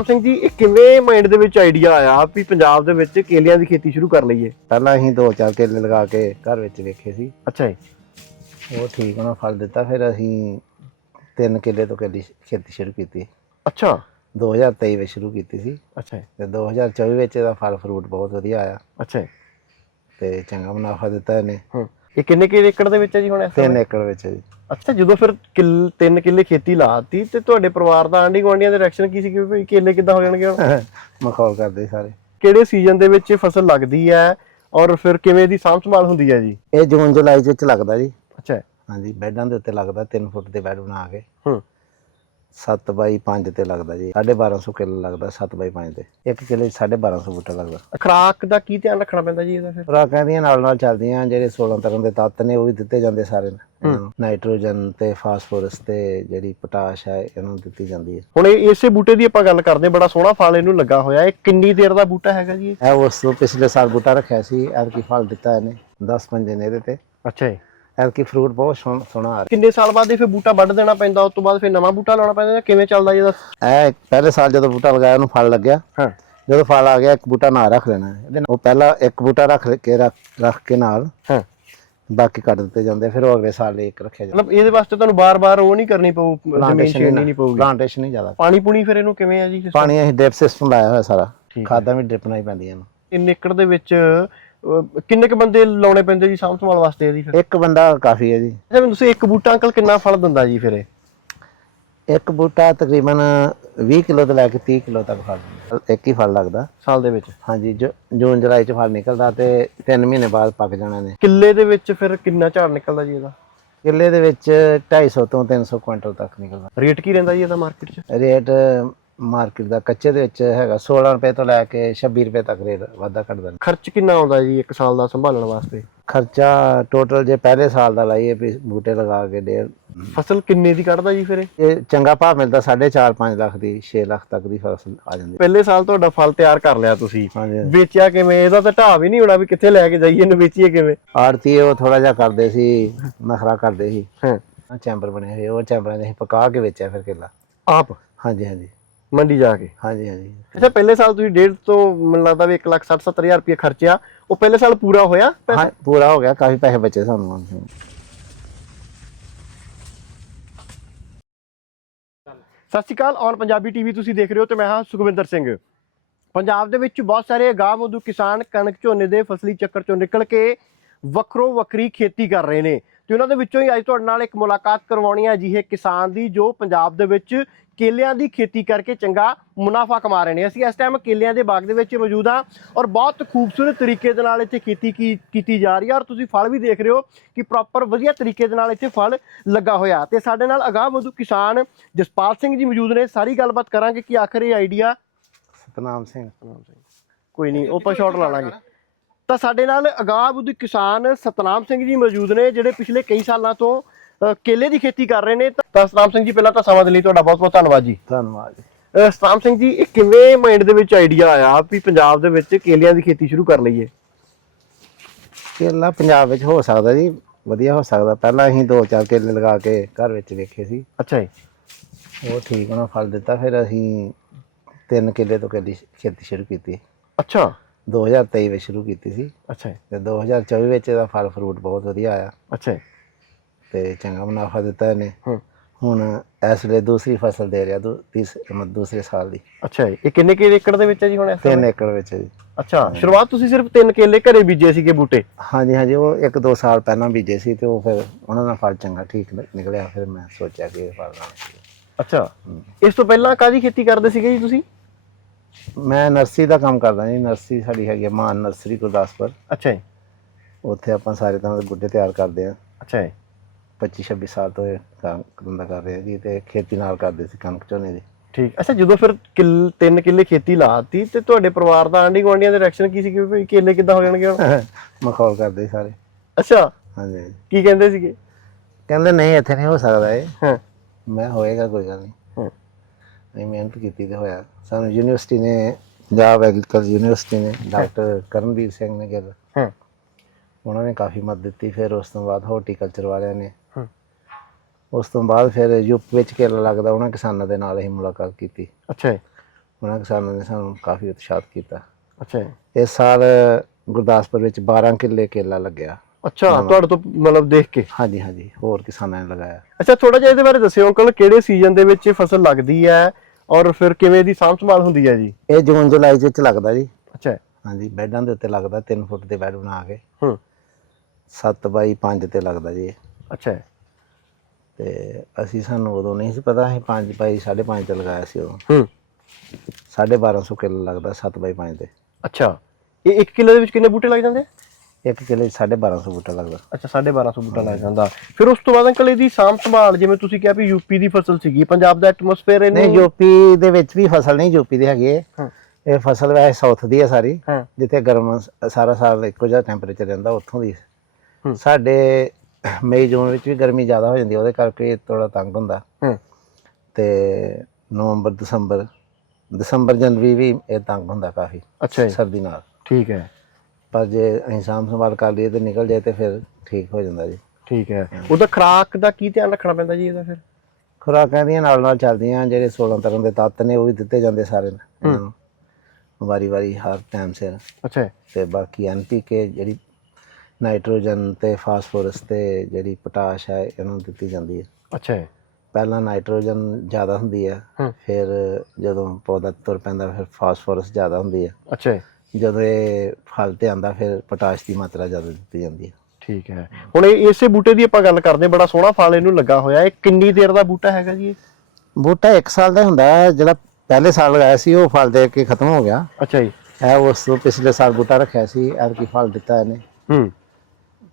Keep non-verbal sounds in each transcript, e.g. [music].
ਸਤਨਾਮ ਸਿੰਘ ਜੀ ਇਹ ਕਿਵੇਂ ਮਾਈਂਡ ਦੇ ਵਿੱਚ ਆਈਡੀਆ ਆਇਆ ਵੀ ਪੰਜਾਬ ਦੇ ਵਿੱਚ ਕੇਲਿਆਂ ਦੀ ਖੇਤੀ ਸ਼ੁਰੂ ਕਰ ਲਈਏ? ਪਹਿਲਾਂ ਅਸੀਂ ਦੋ ਚਾਰ ਕੇਲੇ ਲਗਾ ਕੇ ਘਰ ਵਿੱਚ ਵੇਖੇ ਸੀ। ਅੱਛਾ ਜੀ। ਉਹ ਠੀਕ ਉਹਨਾਂ ਫਲ ਦਿੱਤਾ ਫਿਰ ਅਸੀਂ ਤਿੰਨ ਕਿੱਲੇ ਤੋਂ ਕੇਲੀ ਖੇਤੀ ਸ਼ੁਰੂ ਕੀਤੀ। ਅੱਛਾ। 2023 ਵਿੱਚ ਸ਼ੁਰੂ ਕੀਤੀ ਸੀ। ਅੱਛਾ ਤੇ 2024 ਵਿੱਚ ਇਹਦਾ ਫਲ ਫਰੂਟ ਬਹੁਤ ਵਧੀਆ ਆਇਆ। ਅੱਛਾ ਤੇ ਚੰਗਾ ਮੁਨਾਫਾ ਦਿੱਤਾ ਇਹਨੇ। ਹੂੰ। ਇਹ ਕਿੰਨੇ ਕਿ ਏਕੜ ਦੇ ਵਿੱਚ ਹੈ ਜੀ ਹੁਣ ਇਸ ਤਿੰਨ ਸਮੇਂ? ਏਕੜ ਵਿੱਚ ਜੀ। ਅੱਛਾ ਜਦੋਂ ਫਿਰ ਕਿੱਲ ਤਿੰਨ ਕਿੱਲੇ ਖੇਤੀ ਲਾਤੀ ਤੇ ਤੁਹਾਡੇ ਪਰਿਵਾਰ ਦਾ ਆਂਢੀ ਗੁਆਂਢੀਆਂ ਦੇ ਰਿਐਕਸ਼ਨ ਕੀ ਸੀ ਕਿ ਵੀ ਕੇਲੇ ਕਿੱਦਾਂ ਹੋ ਜਾਣਗੇ ਹੁਣ? [laughs] ਮਖੌਲ ਕਰਦੇ ਸਾਰੇ। ਕਿਹੜੇ ਸੀਜ਼ਨ ਦੇ ਵਿੱਚ ਇਹ ਫਸਲ ਲੱਗਦੀ ਹੈ ਔਰ ਫਿਰ ਕਿਵੇਂ ਦੀ ਸਾਂਭ ਸੰਭਾਲ ਹੁੰਦੀ ਹੈ ਜੀ? ਇਹ ਜੂਨ ਜੁਲਾਈ ਵਿੱਚ ਲੱਗਦਾ ਜੀ। ਅੱਛਾ। ਹਾਂਜੀ ਬੈੱਡਾਂ ਦੇ ਉੱਤੇ ਲੱਗਦਾ 3 ਫੁੱਟ ਦੇ ਬੈੱਡ ਬਣਾ ਕੇ। ਹੂੰ। 7 ਬਾਈ 5 ਤੇ ਲੱਗਦਾ ਜੀ। 1250 ਕਿੱਲੇ ਲੱਗਦਾ 7 ਬਾਈ 5 ਤੇ। ਇੱਕ ਕਿੱਲੇ 'ਚ 1250 ਬੂਟਾ ਲੱਗਦਾ। ਖੁਰਾਕ ਦਾ ਕੀ ਧਿਆਨ ਰੱਖਣਾ ਪੈਂਦਾ ਜੀ ਇਹਦਾ ਫਿਰ? ਖੁਰਾਕਾਂ ਦੀਆਂ ਨਾਲ ਨਾਲ ਚੱਲਦੀਆਂ ਜਿਹੜੇ 16 ਤਰ੍ਹਾਂ ਦੇ ਤੱਤ ਨੇ ਉਹ ਵੀ ਦਿੱਤੇ ਜਾਂਦੇ ਸਾਰੇ। ਨੂੰ। ਨਾਈਟ੍ਰੋਜਨ ਤੇ ਫਾਸਫੋਰਸ ਤੇ ਜਿਹੜੀ ਪੋਟਾਸ਼ ਹੈ ਇਹਨੂੰ ਦਿੱਤੀ ਜਾਂਦੀ ਹੈ। ਹੁਣ ਇਹ ਇਸੇ ਬੂਟੇ ਦੀ ਆਪਾਂ ਗੱਲ ਕਰਦੇ ਬੜਾ ਸੋਹਣਾ ਫਲ ਇਹਨੂੰ ਲੱਗਾ ਹੋਇਆ। ਇਹ ਕਿੰਨੀ ਦੇਰ ਦਾ ਬੂਟਾ ਹੈਗਾ ਜੀ ਇਹ? ਇਹ ਉਸ ਤੋਂ ਪਿਛਲੇ ਸਾਲ ਬੂਟਾ ਰੱਖਿਆ ਸੀ ਐਤਕੀ ਫਲ ਦਿੱਤਾ ਇਹਨੇ 10 ਪੰਜੇ ਨੇ ਇਹਦੇ ਤੇ। ਅੱਛਾ ਜੀ। ਐਤਕੀ ਫਰੂਟ ਬਹੁਤ ਸੋਹਣਾ ਸੋਹਣਾ ਆ ਰਿਹਾ। ਕਿੰਨੇ ਸਾਲ ਬਾਅਦ ਇਹ ਫਿਰ ਬੂਟਾ ਵੱਢ ਦੇਣਾ ਪੈਂਦਾ ਉਸ ਤੋਂ ਬਾਅਦ ਫਿਰ ਨਵਾਂ ਬੂਟਾ ਲਾਉਣਾ ਪੈਂਦਾ ਜਾਂ ਕਿਵੇਂ ਚੱਲਦਾ ਜੀ ਇਹਦਾ? ਇਹ ਪਹਿਲੇ ਸਾਲ ਜਦੋਂ ਬੂਟਾ ਲਗਾਇਆ ਉਹਨੂੰ ਫਲ ਲੱਗਿਆ। ਹਾਂ। ਜਦੋਂ ਫਲ ਆ ਗਿਆ ਇੱਕ ਬੂਟਾ ਨਾਲ ਰੱਖ ਲੈਣਾ। ਇਹਦੇ ਨਾਲ ਉਹ ਪਹਿਲਾਂ ਇੱਕ ਬੂਟਾ ਰੱਖ ਕੇ ਰੱਖ ਕੇ ਨਾਲ ਹਾਂ। ਬਾਕੀ ਕੱਟ ਦਿੱਤੇ ਜਾਂਦੇ ਫਿਰ ਉਹ ਅਗਲੇ ਸਾਲ ਲਈ ਇੱਕ ਰੱਖਿਆ ਜਾਂਦਾ। ਮਤਲਬ ਇਹਦੇ ਵਾਸਤੇ ਤੁਹਾਨੂੰ ਬਾਰ-ਬਾਰ ਉਹ ਨਹੀਂ ਕਰਨੀ ਪਊ ਜ਼ਮੀਨ ਛੇੜਨੀ ਨਹੀਂ ਪਊਗੀ? ਪਲਾਂਟੇਸ਼ਨ ਨਹੀਂ ਜ਼ਿਆਦਾ। ਪਾਣੀ ਪੂਣੀ ਫਿਰ ਇਹਨੂੰ ਕਿਵੇਂ ਆ ਜੀ? ਪਾਣੀ ਅਸੀਂ ਡ੍ਰਿਪ ਸਿਸਟਮ ਲਾਇਆ ਹੋਇਆ ਸਾਰਾ। ਖਾਦਾਂ ਵੀ ਡ੍ਰਿਪ ਨਾਲ ਹੀ ਪੈਂਦੀਆਂ ਨੇ। ਤਿੰਨ ਏਕੜ ਦੇ ਵਿੱਚ ਅਹ, ਕਿੰਨੇ ਕ ਬੰਦੇ ਲਾਉਣੇ ਪੈਂਦੇ ਜੀ ਸਾਂਭ ਸੰਭਾਲ ਵਾਸਤੇ ਇਹਦੀ ਫਿਰ? ਇੱਕ ਬੰਦਾ ਕਾਫੀ ਹੈ ਜੀ। ਅੱਛਾ ਮੈਨੂੰ ਤੁਸੀਂ ਇੱਕ ਬੂਟਾ ਅੰਕਲ ਕਿੰਨਾ ਫਲ ਦਿੰਦਾ ਜੀ ਫਿਰ ਇਹ? ਇੱਕ ਬੂਟਾ ਤਕਰੀਬਨ 20 ਕਿਲੋ ਤੋਂ ਲੈ ਕੇ 30 ਕਿਲੋ ਤੱਕ ਫਲ ਦਿੰਦਾ। ਇੱਕ ਹੀ ਫਲ ਲੱਗਦਾ। ਸਾਲ ਦੇ ਵਿੱਚ? ਹਾਂਜੀ ਜੋ- ਜੂਨ ਜੁਲਾਈ ਚ ਫਲ ਨਿਕਲਦਾ ਤੇ 3 ਮਹੀਨੇ ਬਾਅਦ ਪੱਕ ਜਾਣਾ ਨੇ ਕਿੱਲੇ ਦੇ ਵਿੱਚ ਫਿਰ ਕਿੰਨਾ ਝਾੜ ਨਿਕਲਦਾ ਜੀ ਇਹਦਾ? ਕਿੱਲੇ ਦੇ ਵਿੱਚ 250 ਤੋਂ 300 ਕੁਇੰਟਲ ਤੱਕ ਨਿਕਲਦਾ। ਰੇਟ ਕੀ ਰਹਿੰਦਾ ਜੀ ਇਹਦਾ ਮਾਰਕੀਟ 'ਚ? ਰੇਟ ਮਾਰਕੀਟ ਦਾ ਕੱਚੇ ਦੇ ਵਿੱਚ ਹੈਗਾ 16 ਰੁਪਏ ਤੋਂ ਲੈ ਕੇ 26 ਰੁਪਏ ਤੱਕ ਰੇਟ ਵਾਧਾ ਘਟਦਾ ਖਰਚ ਕਿੰਨਾ ਆਉਂਦਾ ਜੀ ਇੱਕ ਸਾਲ ਦਾ ਸੰਭਾਲਣ ਵਾਸਤੇ? ਖਰਚਾ ਟੋਟਲ ਜੇ ਪਹਿਲੇ ਸਾਲ ਦਾ ਲਾਈਏ ਵੀ ਬੂਟੇ ਲਗਾ ਕੇ ਡੇਢ ਫਸਲ ਕਿੰਨੇ ਦੀ ਕੱਢਦਾ ਜੀ ਫਿਰ ਇਹ? ਚੰਗਾ ਭਾਅ ਮਿਲਦਾ 4.5 5 ਲੱਖ ਦੀ 6 ਲੱਖ ਤੱਕ ਦੀ ਫਸਲ ਆ ਜਾਂਦੀ। ਪਹਿਲੇ ਸਾਲ ਤੁਹਾਡਾ ਫਲ ਤਿਆਰ ਕਰ ਲਿਆ ਤੁਸੀਂ। ਹਾਂਜੀ। ਵੇਚਿਆ ਕਿਵੇਂ? ਇਹਦਾ ਤਾਂ ਢਾਹ ਵੀ ਨਹੀਂ ਹੋਣਾ ਵੀ ਕਿੱਥੇ ਲੈ ਕੇ ਜਾਈਏ ਇਹਨੂੰ ਵੇਚੀਏ ਕਿਵੇਂ? ਆਰਤੀ ਉਹ ਥੋੜਾ ਜਿਹਾ ਕਰਦੇ ਸੀ ਨਖਰਾ ਕਰਦੇ ਸੀ। ਹਾਂ। ਚੈਂਬਰ ਬਣੇ ਹੋਏ ਉਹ ਚੈਂਬਰਾਂ ਦੇ ਅਸੀਂ ਪਕਾ ਕੇ ਵੇਚਿਆ ਫਿਰ ਕਿੱਲਾ। ਆਪ? ਹਾਂਜੀ ਹਾਂਜੀ। ਮੰਡੀ ਜਾ ਕੇ। ਹਾਂਜੀ ਹਾਂਜੀ। ਅੱਛਾ ਪਹਿਲੇ ਸਾਲ ਤੁਸੀਂ ਡੇਢ ਤੋਂ ਮੈਨੂੰ ਲੱਗਦਾ ਵੀ 1 ਲੱਖ 60 70000 ਰੁਪਏ ਖਰਚਿਆ। ਉਹ ਪਹਿਲੇ ਸਾਲ ਪੂਰਾ ਹੋਇਆ? ਹਾਂ ਪੂਰਾ ਹੋ ਗਿਆ ਕਾਫੀ ਪੈਸੇ ਬਚੇ ਸਾਨੂੰ। ਸਤਿ ਸ਼੍ਰੀ ਅਕਾਲ ਔਨ ਪੰਜਾਬੀ ਟੀਵੀ ਤੁਸੀਂ ਦੇਖ ਰਹੇ ਹੋ ਤੇ ਮੈਂ ਹਾਂ ਸੁਖਵਿੰਦਰ ਸਿੰਘ। ਪੰਜਾਬ ਦੇ ਵਿੱਚ ਬਹੁਤ ਸਾਰੇ ਅਗਾਂਹ ਵਧੂ ਕਿਸਾਨ ਕਣਕ ਝੋਨੇ ਦੇ ਫਸਲੀ ਚੱਕਰ ਚੋਂ ਨਿਕਲ ਕੇ ਵੱਖਰੋ ਵੱਖਰੀ ਖੇਤੀ ਕਰ ਰਹੇ ਨੇ। ਤੇ ਉਹਨਾਂ ਦੇ ਵਿੱਚੋਂ ਹੀ ਅੱਜ ਤੁਹਾਡੇ ਨਾਲ ਇੱਕ ਮੁਲਾਕਾਤ ਕਰਵਾਉਣੀ ਹੈ ਅਜਿਹੇ ਕਿਸਾਨ ਦੀ ਜੋ ਪੰਜਾਬ ਦੇ ਵਿੱਚ ਕੇਲਿਆਂ ਦੀ ਖੇਤੀ ਕਰਕੇ ਚੰਗਾ ਮੁਨਾਫਾ ਕਮਾ ਰਹੇ ਨੇ। ਅਸੀਂ ਇਸ ਟਾਈਮ ਕੇਲਿਆਂ ਦੇ ਬਾਗ ਦੇ ਵਿੱਚ ਮੌਜੂਦ ਹਾਂ ਔਰ ਬਹੁਤ ਖੂਬਸੂਰਤ ਤਰੀਕੇ ਦੇ ਨਾਲ ਇੱਥੇ ਖੇਤੀ ਕੀ ਕੀਤੀ ਜਾ ਰਹੀ ਹੈ ਔਰ ਤੁਸੀਂ ਫਲ ਵੀ ਦੇਖ ਰਹੇ ਹੋ ਕਿ ਪ੍ਰੋਪਰ ਵਧੀਆ ਤਰੀਕੇ ਦੇ ਨਾਲ ਇੱਥੇ ਫਲ ਲੱਗਾ ਹੋਇਆ। ਤੇ ਸਾਡੇ ਨਾਲ ਅਗਾਂਹ ਵਧੂ ਕਿਸਾਨ ਜਸਪਾਲ ਸਿੰਘ ਜੀ ਮੌਜੂਦ ਨੇ। ਸਾਰੀ ਗੱਲਬਾਤ ਕਰਾਂਗੇ ਕਿ ਆਖਰ ਇਹ ਆਈਡੀਆ ਸਤਨਾਮ ਸਿੰਘ। ਕੋਈ ਨਹੀਂ ਉਹ ਆਪਾਂ ਸ਼ਾਟ ਲਾ ਲਾਂਗੇ। ਤਾਂ ਸਾਡੇ ਨਾਲ ਅਗਾਂਹ ਵਧੂ ਕਿਸਾਨ ਸਤਨਾਮ ਸਿੰਘ ਜੀ ਮੌਜੂਦ ਨੇ ਜਿਹੜੇ ਪਿਛਲੇ ਕਈ ਸਾਲਾਂ ਤੋਂ ਕੇਲੇ ਦੀ ਖੇਤੀ ਕਰ ਰਹੇ ਨੇ। ਤਾਂ ਸਤਨਾਮ ਸਿੰਘ ਜੀ ਪਹਿਲਾਂ ਤਾਂ ਸਮਾਂ ਦੇ ਲਈ ਤੁਹਾਡਾ ਬਹੁਤ ਬਹੁਤ ਧੰਨਵਾਦ ਜੀ। ਧੰਨਵਾਦ ਜੀ। ਸਤਨਾਮ ਸਿੰਘ ਜੀ ਇਹ ਕਿਵੇਂ ਮਾਈਂਡ ਦੇ ਵਿੱਚ ਆਈਡੀਆ ਆਇਆ ਵੀ ਪੰਜਾਬ ਦੇ ਵਿੱਚ ਕੇਲਿਆਂ ਦੀ ਖੇਤੀ ਸ਼ੁਰੂ ਕਰ ਲਈਏ? ਕੇਲਾ ਪੰਜਾਬ ਵਿੱਚ ਹੋ ਸਕਦਾ ਜੀ ਵਧੀਆ ਹੋ ਸਕਦਾ। ਪਹਿਲਾਂ ਅਸੀਂ ਦੋ ਚਾਰ ਕੇਲੇ ਲਗਾ ਕੇ ਘਰ ਵਿੱਚ ਵੇਖੇ ਸੀ। ਅੱਛਾ ਜੀ। ਉਹ ਠੀਕ ਉਹਨਾਂ ਫਲ ਦਿੱਤਾ ਫਿਰ ਅਸੀਂ ਤਿੰਨ ਕਿੱਲੇ ਤੋਂ ਕੇਲੀ ਖੇਤੀ ਸ਼ੁਰੂ ਕੀਤੀ। ਅੱਛਾ। 2023 ਵਿੱਚ ਸ਼ੁਰੂ ਕੀਤੀ ਸੀ। ਅੱਛਾ ਤੇ 2024 ਵਿੱਚ ਇਹਦਾ ਫਲ ਫਰੂਟ ਬਹੁਤ ਵਧੀਆ ਆਇਆ। ਅੱਛਾ ਤੇ ਚੰਗਾ ਮੁਨਾਫਾ ਦਿੱਤਾ ਇਹਨੇ। ਹੁਣ ਇਸ ਵੇਲੇ ਦੂਸਰੀ ਫਸਲ ਦੇ ਰਿਹਾ ਦੂਸਰੇ ਸਾਲ ਦੀ। ਅੱਛਾ ਇਹ ਕਿੰਨੇ ਕਿ ਏਕੜ ਦੇ ਵਿੱਚ ਹੈ ਜੀ ਹੁਣ ਇਸ ਤਿੰਨ ਸਮੇਂ? ਏਕੜ ਵਿੱਚ ਹੈ ਜੀ। ਅੱਛਾ ਸ਼ੁਰੂਆਤ ਤੁਸੀਂ ਸਿਰਫ ਤਿੰਨ ਕੇਲੇ ਘਰੇ ਬੀਜੇ ਸੀਗੇ ਬੂਟੇ? ਹਾਂਜੀ ਹਾਂਜੀ ਉਹ ਇੱਕ ਦੋ ਸਾਲ ਪਹਿਲਾਂ ਬੀਜੇ ਸੀ ਤੇ ਉਹ ਫਿਰ ਉਹਨਾਂ ਦਾ ਫਲ ਚੰਗਾ ਠੀਕ ਨਿਕਲਿਆ। ਫਿਰ ਮੈਂ ਸੋਚਿਆ ਕਿ ਇਹ ਫਲ ਲਾਉਣਾ ਅੱਛਾ। ਇਸ ਤੋਂ ਪਹਿਲਾਂ ਕਾਦੀ ਖੇਤੀ ਕਰਦੇ ਸੀਗੇ ਜੀ ਤੁਸੀਂ? ਮੈਂ ਨਰਸਰੀ ਦਾ ਕੰਮ ਕਰਦਾ ਜੀ ਨਰਸਰੀ ਸਾਡੀ ਹੈਗੀ ਹੈ ਮਾਨ ਨਰਸਰੀ ਗੁਰਦਾਸਪੁਰ। ਅੱਛਾ ਜੀ। ਉੱਥੇ ਆਪਾਂ ਸਾਰੇ ਤਰ੍ਹਾਂ ਦੇ ਗੁੱਡੇ ਤਿਆਰ ਕਰਦੇ ਆ। ਅੱਛਾ ਜੀ। 25 26 ਸਾਲ ਤੋਂ ਇਹ ਕੰਮ ਧੰਦਾ ਕਰ ਰਹੇ ਆ ਜੀ ਤੇ ਖੇਤੀ ਨਾਲ ਕਰਦੇ ਸੀ ਕਣਕ ਝੋਨੇ ਦੀ। ਠੀਕ। ਅੱਛਾ ਜਦੋਂ ਫਿਰ ਕਿੱਲ ਤਿੰਨ ਕਿੱਲੇ ਖੇਤੀ ਲਾਤੀ ਤੇ ਤੁਹਾਡੇ ਪਰਿਵਾਰ ਦਾ ਆਂਢੀ ਗੁਆਂਢੀਆਂ ਦੇ ਰਿਐਕਸ਼ਨ ਕੀ ਸੀ ਕਿ ਵੀ ਕੇਲੇ ਕਿੱਦਾਂ ਹੋ ਜਾਣਗੇ ਹੁਣ? [laughs] ਮਖੌਲ ਕਰਦੇ ਸੀ ਸਾਰੇ। ਅੱਛਾ। ਹਾਂਜੀ। ਕੀ ਕਹਿੰਦੇ ਸੀਗੇ? ਕਹਿੰਦੇ ਨਹੀਂ ਇੱਥੇ ਨਹੀਂ ਹੋ ਸਕਦਾ ਇਹ। ਹਾਂ। ਮੈਂ ਹੋਏਗਾ ਕੋਈ ਗੱਲ ਨਹੀਂ। ਅਸੀਂ ਮਿਹਨਤ ਕੀਤੀ ਤੇ ਹੋਇਆ। ਸਾਨੂੰ ਯੂਨੀਵਰਸਿਟੀ ਨੇ ਪੰਜਾਬ ਐਗਰੀਕਲਚਰ ਯੂਨੀਵਰਸਿਟੀ ਨੇ ਡਾਕਟਰ ਕਰਨਵੀਰ ਸਿੰਘ ਨੇ ਕਿਹਾ। ਹਾਂ। ਉਹਨਾਂ ਨੇ ਕਾਫੀ ਮਦਦ ਦਿੱਤੀ ਫਿਰ ਉਸ ਤੋਂ ਬਾਅਦ ਹਾਰਟੀਕਲਚਰ ਵਾਲਿਆਂ ਨੇ। ਹਾਂ। ਉਸ ਤੋਂ ਬਾਅਦ ਫਿਰ ਯੂਪ ਵਿੱਚ ਕੇਲਾ ਲੱਗਦਾ ਉਹਨਾਂ ਕਿਸਾਨਾਂ ਦੇ ਨਾਲ ਅਸੀਂ ਮੁਲਾਕਾਤ ਕੀਤੀ। ਅੱਛਾ ਉਹਨਾਂ ਕਿਸਾਨਾਂ ਨੇ ਸਾਨੂੰ ਕਾਫੀ ਉਤਸ਼ਾਹਿਤ ਕੀਤਾ। ਅੱਛਾ। ਇਸ ਸਾਲ ਗੁਰਦਾਸਪੁਰ ਵਿੱਚ 12 ਕਿੱਲੇ ਕੇਲਾ ਲੱਗਿਆ। ਅੱਛਾ ਤੁਹਾਡੇ ਤੋਂ ਮਤਲਬ ਦੇਖ ਕੇ? ਹਾਂਜੀ ਹਾਂਜੀ ਹੋਰ ਕਿਸਾਨਾਂ ਨੇ ਲਗਾਇਆ। ਅੱਛਾ ਥੋੜਾ ਜਿਹਾ ਇਹਦੇ ਬਾਰੇ ਦੱਸਿਓ ਅੰਕਲ ਕਿਹੜੇ ਸੀਜ਼ਨ ਦੇ ਵਿੱਚ ਇਹ ਫਸਲ ਲੱਗਦੀ ਹੈ ਔਰ ਫਿਰ ਕਿਵੇਂ ਦੀ ਸਾਂਭ ਸੰਭਾਲ ਹੁੰਦੀ ਹੈ ਜੀ? ਇਹ ਜੂਨ ਜੁਲਾਈ ਚ ਵਿੱਚ ਲੱਗਦਾ ਜੀ। ਅੱਛਾ। ਹਾਂਜੀ ਬੈੱਡਾਂ ਦੇ ਉੱਤੇ ਲੱਗਦਾ 3 ਫੁੱਟ ਦੇ ਬੈੱਡ ਬਣਾ ਕੇ। ਹੂੰ। 7 ਬਾਈ 5 ਤੇ ਲੱਗਦਾ ਜੀ। ਅੱਛਾ। ਤੇ ਅਸੀਂ ਸਾਨੂੰ ਉਦੋਂ ਨਹੀਂ ਸੀ ਪਤਾ ਅਸੀਂ 5 ਬਾਈ 5.5 ਤੇ ਲਗਾਇਆ ਸੀ ਉਦੋਂ। ਹੂੰ। 1250 ਕਿੱਲਾ ਲੱਗਦਾ 7 ਬਾਈ 5 ਤੇ। ਅੱਛਾ। ਇਹ 1 ਕਿਲੋ ਦੇ ਵਿੱਚ ਕਿੰਨੇ ਬੂਟੇ ਲੱਗ ਜਾਂਦੇ? ਇੱਕ ਕਿੱਲੇ 'ਚ 1250 ਬੂਟਾ ਲੱਗਦਾ। ਅੱਛਾ 1250 ਬੂਟਾ ਲੱਗ ਜਾਂਦਾ। ਫਿਰ ਉਸ ਤੋਂ ਬਾਅਦ ਅੰਕਲ ਇਹਦੀ ਸਾਂਭ ਸੰਭਾਲ ਜਿਵੇਂ ਤੁਸੀਂ ਕਿਹਾ ਵੀ ਯੂਪੀ ਦੀ ਫਸਲ ਸੀਗੀ ਪੰਜਾਬ ਦਾ ਐਟਮੋਸਫੇਅਰ ਇਹਨੂੰ ਨਹੀਂ ਯੂਪੀ ਦੇ ਵਿੱਚ ਵੀ ਫਸਲ ਨਹੀਂ ਯੂਪੀ ਦੀ ਹੈਗੀ ਇਹ। ਹਾਂ। ਇਹ ਫਸਲ ਵੈਸੇ ਸਾਊਥ ਦੀ ਹੈ ਸਾਰੀ ਹਾਂ। ਜਿੱਥੇ ਗਰਮ ਸ- ਸਾਰਾ ਸਾਲ ਇੱਕੋ ਜਿਹਾ ਟੈਂਪਰੇਚਰ ਰਹਿੰਦਾ ਉੱਥੋਂ ਦੀ। ਹੂੰ। ਸਾਡੇ ਮਈ ਜੂਨ ਵਿੱਚ ਵੀ ਗਰਮੀ ਜ਼ਿਆਦਾ ਹੋ ਜਾਂਦੀ ਹੈ, ਉਹਦੇ ਕਰਕੇ ਥੋੜਾ ਤੰਗ ਹੁੰਦਾ। ਹੂੰ। ਤੇ ਨਵੰਬਰ ਦਸੰਬਰ ਦਸੰਬਰ ਜਨਵਰੀ ਵੀ ਇਹ ਤੰਗ ਹੁੰਦਾ ਕਾਫੀ ਅੱਛਾ ਜੀ। ਸਰਦੀ ਨਾਲ। ਠੀਕ ਹੈ। ਪਰ ਜੇ ਅਸੀਂ ਸਾਂਭ ਸੰਭਾਲ ਕਰ ਲਈਏ ਤੇ ਨਿਕਲ ਜਾਏ ਤੇ ਫਿਰ ਠੀਕ ਹੋ ਜਾਂਦਾ ਜੀ। ਠੀਕ ਹੈ। ਉਹਦਾ ਖੁਰਾਕ ਦਾ ਕੀ ਧਿਆਨ ਰੱਖਣਾ ਪੈਂਦਾ ਜੀ ਇਹਦਾ ਫਿਰ? ਖੁਰਾਕਾਂ ਦੀਆਂ ਨਾਲ ਨਾਲ ਚੱਲਦੀਆਂ ਜਿਹੜੇ 16 ਤਰ੍ਹਾਂ ਦੇ ਤੱਤ ਨੇ ਉਹ ਵੀ ਦਿੱਤੇ ਜਾਂਦੇ ਸਾਰੇ ਨੂੰ। ਵਾਰੀ ਵਾਰੀ ਹਰ ਟਾਈਮ ਸਿਰ। ਅੱਛਾ। ਤੇ ਬਾਕੀ ਐਨਪੀਕੇ ਜਿਹੜੀ ਨਾਈਟ੍ਰੋਜਨ ਤੇ ਫਾਸਫੋਰਸ ਤੇ ਜਿਹੜੀ ਪੋਟਾਸ਼ ਹੈ ਇਹਨਾਂ ਦਿੱਤੀ ਜਾਂਦੀ ਹੈ। ਅੱਛਾ। ਪਹਿਲਾਂ ਨਾਈਟ੍ਰੋਜਨ ਜ਼ਿਆਦਾ ਹੁੰਦੀ ਹੈ। ਫਿਰ ਜਦੋਂ ਪੌਦਾ ਤੁਰ ਪੈਂਦਾ ਫਿਰ ਫਾਸਫੋਰਸ ਜ਼ਿਆਦਾ ਹੁੰਦੀ ਹੈ। ਅੱਛਾ। ਜਦੋਂ ਇਹ ਫਲ ਤੇ ਆਂਦਾ ਫਿਰ ਪੋਟਾਸ਼ ਦੀ ਮਾਤਰਾ ਜ਼ਿਆਦਾ ਦਿੱਤੀ ਜਾਂਦੀ ਹੈ ਠੀਕ ਹੈ। ਹੁਣ ਇਹ ਇਸੇ ਬੂਟੇ ਦੀ ਆਪਾਂ ਗੱਲ ਕਰਦੇ ਹਾਂ ਬੜਾ ਸੋਹਣਾ ਫਲ ਇਹਨੂੰ ਲੱਗਾ ਹੋਇਆ ਇਹ ਕਿੰਨੀ ਦੇਰ ਦਾ ਬੂਟਾ ਹੈਗਾ ਜੀ ਇਹ? ਬੂਟਾ 1 ਸਾਲ ਦਾ ਹੁੰਦਾ ਹੈ ਜਿਹੜਾ ਪਹਿਲੇ ਸਾਲ ਲਗਾਇਆ ਸੀ ਉਹ ਫਲ ਦੇ ਕੇ ਖਤਮ ਹੋ ਗਿਆ। ਅੱਛਾ ਜੀ। ਇਹ ਉਸ ਤੋਂ ਪਿਛਲੇ ਸਾਲ ਬੂਟਾ ਰੱਖਿਆ ਸੀ ਐਤਕੀ ਫਲ ਦਿੱਤਾ ਇਹਨੇ। ਹੂੰ।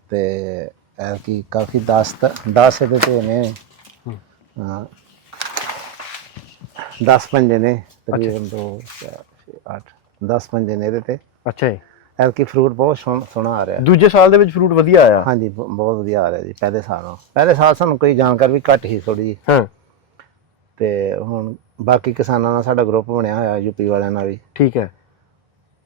ਤੇ ਐਤਕੀ ਕਾਫੀ 10 10 ਇਹਦੇ ਤੇ ਨੇ। ਹੂੰ। ਹਾਂ। 10 ਪੰਜੇ ਨੇ ਤਕਰੀਬਨ 2 8 10 ਪੰਜੇ ਨੇ ਇਹਦੇ ਤੇ। ਅੱਛਾ ਜੀ। ਐਤਕੀ ਫਰੂਟ ਬਹੁਤ ਸੋਹਣਾ ਸੋਹਣਾ ਆ ਰਿਹਾ। ਦੂਜੇ ਸਾਲ ਦੇ ਵਿੱਚ ਫਰੂਟ ਵਧੀਆ ਆਇਆ। ਹਾਂਜੀ ਬ- ਬਹੁਤ ਵਧੀਆ ਆ ਰਿਹਾ ਜੀ ਪਹਿਲੇ ਸਾਲੋਂ ਪਹਿਲੇ ਸਾਲ ਸਾਨੂੰ ਕੋਈ ਜਾਣਕਾਰੀ ਵੀ ਘੱਟ ਹੀ ਥੋੜੀ ਜੀ ਹਾਂ। ਤੇ ਹੁਣ ਬਾਕੀ ਕਿਸਾਨਾਂ ਨਾਲ ਸਾਡਾ ਗਰੁੱਪ ਬਣਿਆ ਹੋਇਆ ਯੂਪੀ ਵਾਲਿਆਂ ਨਾਲ ਵੀ। ਠੀਕ ਹੈ।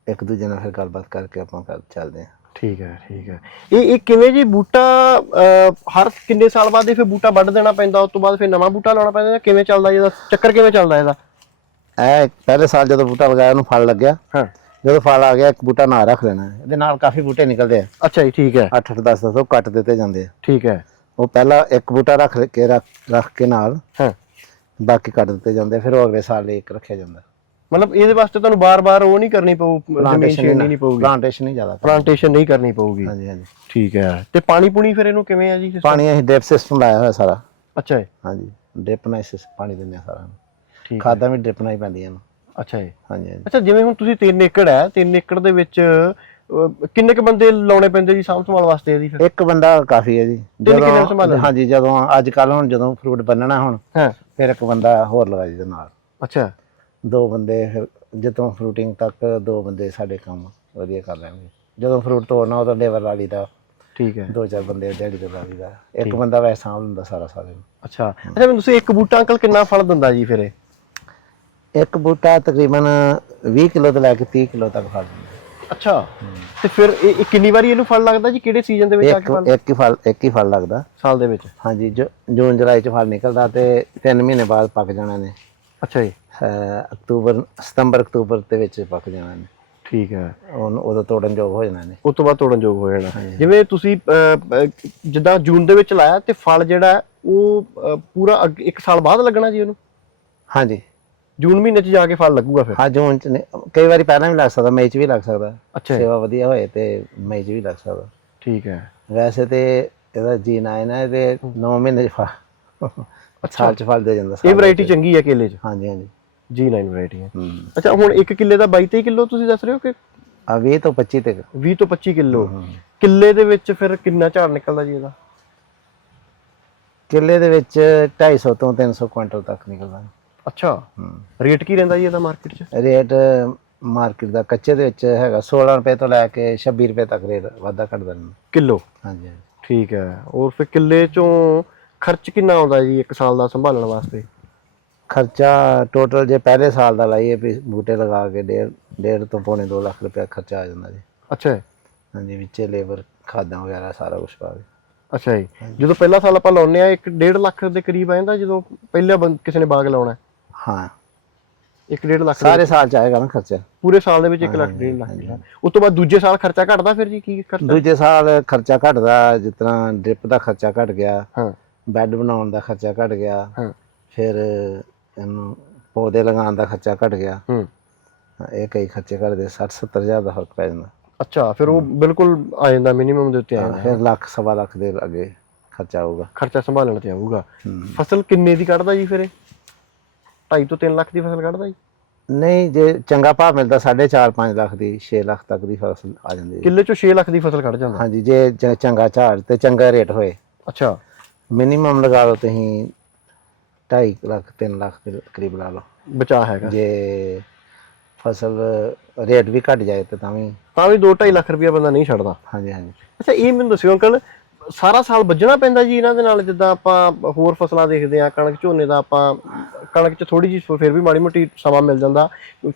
ਇੱਕ ਦੂਜੇ ਨਾਲ ਫਿਰ ਗੱਲਬਾਤ ਕਰਕੇ ਆਪਾਂ ਕਰ ਚੱਲਦੇ ਹਾਂ। ਠੀਕ ਹੈ ਠੀਕ ਹੈ। ਇਹ ਇਹ ਕਿਵੇਂ ਜੀ ਬੂਟਾ ਅਹ, ਹਰ ਕਿੰਨੇ ਸਾਲ ਬਾਅਦ ਇਹ ਫਿਰ ਬੂਟਾ ਵੱਢ ਦੇਣਾ ਪੈਂਦਾ ਉਸ ਤੋਂ ਬਾਅਦ ਫਿਰ ਨਵਾਂ ਬੂਟਾ ਲਾਉਣਾ ਪੈਂਦਾ ਜਾਂ ਕਿਵੇਂ ਚੱਲਦਾ ਇਹਦਾ? ਚੱਕਰ ਕਿਵੇਂ ਚੱਲਦਾ ਇਹਦਾ? ਇਹ ਪਹਿਲੇ ਸਾਲ ਜਦੋਂ ਬੂਟਾ ਲਗਾਇਆ ਉਹਨੂੰ ਫਲ ਲੱਗਿਆ ਹਾਂ। ਜਦੋਂ ਫਲ ਆ ਗਿਆ ਇੱਕ ਬੂਟਾ ਨਾਲ ਰੱਖ ਲੈਣਾ। ਹੈ। ਇਹਦੇ ਨਾਲ ਕਾਫੀ ਬੂਟੇ ਨਿਕਲਦੇ ਆ। ਅੱਛਾ ਜੀ ਠੀਕ ਹੈ। 8 8 10 10 ਉਹ ਕੱਟ ਦਿੱਤੇ ਜਾਂਦੇ ਆ। ਠੀਕ ਹੈ। ਉਹ ਪਹਿਲਾਂ ਇੱਕ ਬੂਟਾ ਰੱਖ ਕੇ ਰੱਖ ਰੱਖ ਕੇ ਨਾਲ ਹਾਂ। ਬਾਕੀ ਕੱਟ ਦਿੱਤੇ ਜਾਂਦੇ ਆ, ਫਿਰ ਉਹ ਅਗਲੇ ਸਾਲ ਲਈ ਇੱਕ ਰੱਖਿਆ ਜਾਂਦਾ। ਮਤਲਬ ਇਹਦੇ ਵਾਸਤੇ ਤੁਹਾਨੂੰ ਬਾਰ-ਬਾਰ ਉਹ ਨਹੀਂ ਕਰਨੀ ਪਊ ਜ਼ਮੀਨ ਛੇੜਨੀ ਨਹੀਂ ਪਊਗੀ। ਪਲਾਂਟੇਸ਼ਨ ਹੀ ਜ਼ਿਆਦਾ ਪਲਾਂਟੇਸ਼ਨ ਨਹੀਂ ਕਰਨੀ ਪਊਗੀ। ਹਾਂਜੀ ਹਾਂਜੀ। ਠੀਕ ਹੈ। ਤੇ ਪਾਣੀ ਪੂਣੀ ਫਿਰ ਇਹਨੂੰ ਕਿਵੇਂ ਆ ਜੀ? ਪਾਣੀ ਅਸੀਂ ਡ੍ਰਿਪ ਸਿਸਟਮ ਲਾਇਆ ਹੋਇਆ ਸਾਰਾ। ਅੱਛਾ ਜੀ। ਹਾਂਜੀ। ਡ੍ਰਿਪ ਨਾਲ ਸਿਸ ਪਾਣੀ ਦਿੰਦੇ ਆ ਸਾਰਾ ਖਾਦਾਂ ਵੀ ਡ੍ਰਿਪ ਨਾਲ ਹੀ ਪੈਂਦੀਆਂ ਨੇ। ਅੱਛਾ ਜੀ। ਹਾਂਜੀ ਹਾਂਜੀ। ਅੱਛਾ ਜਿਵੇਂ ਹੁਣ ਤੁਸੀਂ 3 ਏਕੜ ਹੈ 3 ਏਕੜ ਦੇ ਵਿੱਚ ਅਹ, ਕਿੰਨੇ ਕ ਬੰਦੇ ਲਾਉਣੇ ਪੈਂਦੇ ਜੀ ਸਾਂਭ ਸੰਭਾਲ ਵਾਸਤੇ ਇਹਦੀ ਫਿਰ? ਇੱਕ ਬੰਦਾ ਕਾਫੀ ਹੈ ਜੀ। ਕਿਵੇਂ ਸੰਭਾਲਣਾ? ਹਾਂਜੀ ਜਦੋਂ ਅੱਜ ਕੱਲ ਹੁਣ ਜਦੋਂ ਫਰੂਟ ਬੰਨਣਾ ਹੁਣ ਹਾਂ। ਫਿਰ ਇੱਕ ਬੰਦਾ ਹੋਰ ਲਗਾ ਜੀ ਨਾਲ। ਅੱਛਾ। ਦੋ ਬੰਦੇ ਫਿਰ ਜਦੋਂ ਫਰੂਟਿੰਗ ਤੱਕ ਦੋ ਬੰਦੇ ਸਾਡੇ ਕੰਮ ਵਧੀਆ ਕਰ ਲੈਣਗੇ। ਜਦੋਂ ਫਰੂਟ ਤੋੜਨਾ ਉਦੋਂ ਲੇਬਰ ਲਾ ਲਈਦਾ ਠੀਕ ਹੈ। ਦੋ ਚਾਰ ਬੰਦੇ ਦਿਹਾੜੀ ਤੇ ਲਾ ਲਈਦਾ ਇੱਕ ਬੰਦਾ ਵੈਸੇ ਸਾਂਭ ਲੈਂਦਾ ਸਾਰਾ ਸਾਰੇ। ਅੱਛਾ। ਅੱਛਾ ਮੈਨੂੰ ਤੁਸੀਂ ਇੱਕ ਬੂਟਾ ਅੰਕਲ ਕਿੰਨਾ ਫਲ ਦਿੰਦਾ ਜੀ ਫਿਰ ਇਹ? ਇੱਕ ਬੂਟਾ ਤਕਰੀਬਨ 20 ਕਿਲੋ ਤੋਂ ਲੈ ਕੇ 30 ਕਿਲੋ ਤੱਕ ਫਲ ਦਿੰਦਾ। ਅੱਛਾ। ਤੇ ਫਿਰ ਇਹ ਇਹ ਕਿੰਨੀ ਵਾਰੀ ਇਹਨੂੰ ਫਲ ਲੱਗਦਾ ਜੀ? ਕਿਹੜੇ ਸੀਜ਼ਨ ਦੇ ਵਿੱਚ ਆ ਇੱਕ ਕੇ ਫਲ? ਇੱਕ ਹੀ ਫਲ ਇੱਕ ਹੀ ਫਲ ਲੱਗਦਾ। ਸਾਲ ਦੇ ਵਿੱਚ? ਹਾਂਜੀ ਜੋ- ਜੂਨ ਜੁਲਾਈ ਚ ਫਲ ਨਿਕਲਦਾ ਤੇ 3 ਮਹੀਨੇ ਬਾਅਦ ਪੱਕ ਜਾਣਾ ਨੇ। ਅੱਛਾ ਜੀ। ਅਹ ਅਕਤੂਬਰ ਸਤੰਬਰ ਅਕਤੂਬਰ ਦੇ ਵਿੱਚ ਪੱਕ ਜਾਣਾ ਨੇ। ਠੀਕ ਹੈ। ਉਹਨੂੰ ਉਦੋਂ ਤੋੜਨ ਯੋਗ ਹੋ ਜਾਣਾ ਨੇ। ਉਸ ਤੋਂ ਬਾਅਦ ਤੋੜਨ ਯੋਗ ਹੋ ਜਾਣਾ। ਜਿਵੇਂ ਤੁਸੀਂ ਅਹ, ਅਹ, ਜਿੱਦਾਂ ਜੂਨ ਦੇ ਵਿੱਚ ਲਾਇਆ ਤੇ ਫਲ ਜਿਹੜਾ ਹੈ, ਉਹ ਅਹ, ਪੂਰਾ ਅੱਗੇ- ਇੱਕ ਸਾਲ ਬਾਅਦ ਲੱਗਣਾ ਜੀ ਉਹਨੂੰ? ਹਾਂਜੀ। ਜੂਨ ਮਹੀਨੇ 'ਚ ਜਾ ਕੇ ਫਲ ਲੱਗੂਗਾ ਫਿਰ? ਹਾਂ ਜੂਨ ਚ ਨਹੀਂ, ਕਈ ਵਾਰੀ ਪਹਿਲਾਂ ਵੀ ਲੱਗ ਸਕਦਾ ਮਈ ਚ ਵੀ ਲੱਗ ਸਕਦਾ। ਅੱਛਾ ਸੇਵਾ ਵਧੀਆ ਹੋਏ ਤੇ ਮਈ ਚ ਵੀ ਲੱਗ ਸਕਦਾ। ਠੀਕ ਹੈ। ਵੈਸੇ ਤੇ ਇਹਦਾ ਜੀ ਨਾ ਹੈ ਨਾ ਇਹਦੇ 9 ਮਹੀਨੇ ਚ ਫਲ। ਸਾਲ ਚ ਫਲ ਦੇ ਜਾਂਦਾ ਇਹ ਵੈਰਾਈਟੀ। ਚੰਗੀ ਹੈ ਕੇਲੇ 'ਚ? ਹਾਂਜੀ ਹਾਂਜੀ। ਜੀ 9 ਵੈਰਾਈਟੀ ਹੈ। ਅੱਛਾ ਹੁਣ 1 ਕਿੱਲੇ ਦਾ 22 23 ਕਿਲੋ ਤੁਸੀਂ ਦੱਸ ਰਹੇ ਹੋ ਕਿ ਆ 20 ਤੋਂ 25 ਤੱਕ। 20 ਤੋਂ 25 ਕਿਲੋ। ਕਿੱਲੇ ਦੇ ਵਿੱਚ ਫਿਰ ਕਿੰਨਾ ਝਾੜ ਨਿਕਲਦਾ ਜੀ ਇਹਦਾ? ਕਿੱਲੇ ਦੇ ਵਿੱਚ 250 ਤੋਂ 300 ਕੁਇੰਟਲ ਤੱਕ ਨਿਕਲਦਾ। ਅੱਛਾ। ਰੇਟ ਕੀ ਰਹਿੰਦਾ ਜੀ ਇਹਦਾ ਮਾਰਕੀਟ 'ਚ? ਰੇਟ ਮਾਰਕੀਟ ਦਾ ਕੱਚੇ ਦੇ ਵਿੱਚ ਹੈਗਾ 16 ਰੁਪਏ ਤੋਂ ਲੈ ਕੇ 26 ਰੁਪਏ ਤੱਕ ਰੇਟ ਵਾਧਾ ਘਟਦਾ ਰਹਿੰਦਾ ਕਿਲੋ? ਹਾਂਜੀ ਹਾਂਜੀ। ਠੀਕ ਹੈ। ਔਰ ਫਿਰ ਕਿੱਲੇ 'ਚੋਂ ਖਰਚ ਕਿੰਨਾ ਆਉਂਦਾ ਜੀ ਇੱਕ ਸਾਲ ਦਾ ਸੰਭਾਲਣ ਵਾਸਤੇ? ਖਰਚਾ ਟੋਟਲ ਜੇ ਪਹਿਲੇ ਸਾਲ ਦਾ ਲਾਈਏ ਵੀ ਬੂਟੇ ਲਗਾ ਕੇ ਡੇਢ ਡੇਢ ਤੋਂ ਪੌਣੇ 2 ਲੱਖ ਰੁਪਏ ਖਰਚਾ ਆ ਜਾਂਦਾ ਜੀ। ਅੱਛਾ ਜੀ, ਹਾਂਜੀ ਵਿੱਚੇ ਲੇਬਰ ਖਾਦਾਂ ਵਗੈਰਾ ਸਾਰਾ ਕੁਝ ਪਾ ਕੇ। ਅੱਛਾ ਜੀ। ਜਦੋਂ ਪਹਿਲਾ ਸਾਲ ਆਪਾਂ ਲਾਉਨੇ ਆ ਇੱਕ 1.5 ਲੱਖ ਦੇ ਕਰੀਬ ਆ ਜਾਂਦਾ ਜਦੋਂ ਪਹਿਲਾ ਬੰ- ਕਿਸੇ ਨੇ ਬਾਗ ਲਾਉਣਾ ਹੈ। ਹਾਂ। 1.5 ਲੱਖ ਸਾਰੇ ਸਾਲ ਚ ਆਏਗਾ ਨਾ ਖਰਚਾ। ਪੂਰੇ ਸਾਲ ਦੇ ਵਿੱਚ 1 ਲੱਖ 1.5 ਲੱਖ ਦਾ ਉਸ ਤੋਂ ਬਾਅਦ ਦੂਜੇ ਸਾਲ ਖਰਚਾ ਘਟਦਾ ਫਿਰ ਜੀ ਕੀ ਖਰਚਾ? ਦੂਜੇ ਸਾਲ ਖਰਚਾ ਘਟਦਾ ਜਿਸ ਤਰ੍ਹਾਂ ਡ੍ਰਿਪ ਦਾ ਖਰਚਾ ਘਟ ਗਿਆ ਹਾਂ। ਬੈੱਡ ਬਣਾਉਣ ਦਾ ਖਰਚਾ ਘਟ ਗਿਆ ਹਾਂ। ਫਿਰ ਇਹਨੂੰ ਪੌਦੇ ਲਗਾਉਣ ਦਾ ਖਰਚਾ ਘਟ ਗਿਆ। ਹੂੰ। ਇਹ ਕਈ ਖਰਚੇ ਘਟਦੇ 60 70 ਹਜ਼ਾਰ ਦਾ ਫ਼ਰਕ ਪੈ ਜਾਂਦਾ। ਅੱਛਾ ਫਿਰ ਉਹ ਬਿਲਕੁਲ ਆ ਜਾਂਦਾ ਮਿਨੀਮਮ ਦੇ ਉੱਤੇ ਆ ਜਾਂਦਾ। ਫਿਰ ਲੱਖ ਸਵਾ ਲੱਖ ਦੇ ਅੱਗੇ ਖਰਚਾ ਆਊਗਾ। ਖਰਚਾ ਸੰਭਾਲਣ ਤੇ ਆਊਗਾ। ਫਸਲ ਕਿੰਨੇ ਦੀ ਕੱਢਦਾ ਜੀ ਫਿਰ ਇਹ? 2.5 ਤੋਂ 3 ਲੱਖ ਦੀ ਫਸਲ ਕੱਢਦਾ ਜੀ। ਨਹੀਂ ਜੇ ਚੰਗਾ ਭਾਅ ਮਿਲਦਾ 4.5 5 ਲੱਖ ਦੀ 6 ਲੱਖ ਤੱਕ ਦੀ ਫਸਲ ਆ ਜਾਂਦੀ ਹੈ ਕਿੱਲੇ ਚੋਂ 6 ਲੱਖ ਦੀ ਫਸਲ ਕੱਢ ਜਾਂਦਾ। ਹਾਂਜੀ ਜੇ ਚ- ਚੰਗਾ ਝਾੜ ਤੇ ਚੰਗਾ ਰੇਟ ਹੋਏ। ਅੱਛਾ। ਮਿਨੀਮਮ ਲਗਾ ਲਓ ਤੁਸੀਂ 2.5 ਲੱਖ 3 ਲੱਖ ਦੇ ਕਰੀਬ ਲਾ ਲਓ। ਬਚਾ ਹੈਗਾ। ਜੇ ਫਸਲ ਰੇਟ ਵੀ ਘਟ ਜਾਏ ਤੇ ਤਾਂ ਵੀ ਤਾਂ ਵੀ 2.5 ਲੱਖ ਰੁਪਇਆ ਬੰਦਾ ਨਹੀਂ ਛੱਡਦਾ। ਹਾਂਜੀ ਹਾਂਜੀ। ਅੱਛਾ ਇਹ ਮੈਨੂੰ ਦੱਸਿਓ ਅੰਕਲ ਸਾਰਾ ਸਾਲ ਵੱਜਣਾ ਪੈਂਦਾ ਜੀ ਇਹਨਾਂ ਦੇ ਨਾਲ ਜਿੱਦਾਂ ਆਪਾਂ ਹੋਰ ਫਸਲਾਂ ਦੇਖਦੇ ਆ ਕਣਕ ਝੋਨੇ ਦਾ ਆਪਾਂ ਕਣਕ 'ਚ ਥੋੜੀ ਜਿਹੀ ਫਿਰ ਵੀ ਮਾੜੀ ਮੋਟੀ ਸਮਾਂ ਮਿਲ ਜਾਂਦਾ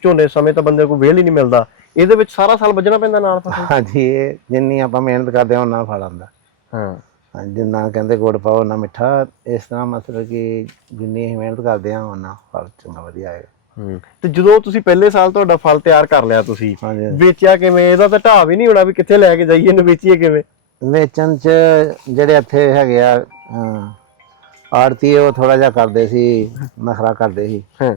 ਝੋਨੇ ਸਮੇਂ ਤਾਂ ਬੰਦੇ ਕੋਲ ਵੇਲ ਹੀ ਨਹੀਂ ਮਿਲਦਾ। ਇਹਦੇ ਵਿੱਚ ਸਾਰਾ ਸਾਲ ਵੱਜਣਾ ਪੈਂਦਾ ਨਾਲ ਫਸਲ? ਹਾਂਜੀ ਇਹ ਜਿੰਨੀ ਆਪਾਂ ਮਿਹਨਤ ਕਰਦੇ ਹਾਂ ਉਹਨਾਂ ਫਲ ਆਉਂਦਾ। ਹਾਂ। ਜਿੰਨਾ ਕਹਿੰਦੇ ਗੁੜ ਪਾਓ ਉਹਨਾਂ ਮਿੱਠਾ। ਇਸ ਤਰ੍ਹਾਂ ਮਤਲਬ ਕਿ ਜਿੰਨੀ ਅਸੀਂ ਮਿਹਨਤ ਕਰਦੇ ਹਾਂ ਉਹਨਾਂ ਫਲ ਚੰਗਾ ਵਧੀਆ ਆਏਗਾ। ਹੂੰ ਤੇ ਜਦੋਂ ਤੁਸੀਂ ਪਹਿਲੇ ਸਾਲ ਤੁਹਾਡਾ ਫਲ ਤਿਆਰ ਕਰ ਲਿਆ ਤੁਸੀਂ ਵੇਚਿਆ ਕਿਵੇਂ? ਇਹਦਾ ਤਾਂ ਢਾਹ ਵੀ ਨਹੀਂ ਹੋਣਾ ਵੀ ਕਿੱਥੇ ਲੈ ਕੇ ਜਾਈਏ ਇਹਨੂੰ ਵੇਚੀਏ ਕਿਵੇਂ? ਵੇਚਣ ਚ ਜਿਹੜੇ ਇੱਥੇ ਹੈਗੇ ਆ ਆੜਤੀ ਉਹ ਥੋੜਾ ਜਿਹਾ ਕਰਦੇ ਸੀ ਨਖਰਾ ਕਰਦੇ ਸੀ। ਹਾਂ।